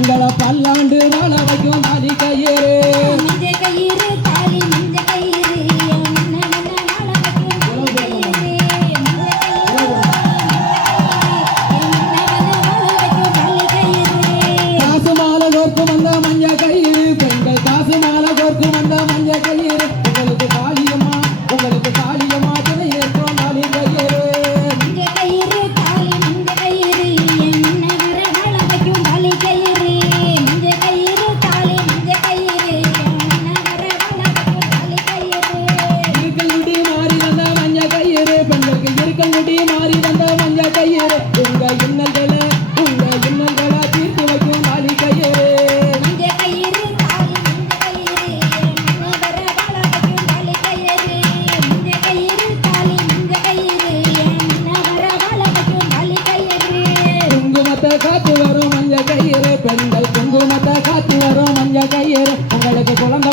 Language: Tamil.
எங்களை பல்லாண்டு வாழ வைக்கும் தாலி கயிறு. காசு மாலை கோர்க்கும் அந்த மஞ்ச கயிறு. பெண்கள் காசு மாலை கோர்க்கும் அந்த மஞ்ச கயிறு. கல்வெட்டி மாறி வந்த மஞ்ச கையேறு. உங்க இன்னல்களை உங்க இன்னல்களா தீர்த்து வைக்கும் மாலி கையேறு. காத்து வரும் மஞ்ச கயிறு. பெண்கள் குங்குமத்தை காத்து வரும் மஞ்ச கயிறு. உங்களுக்கு குழந்தை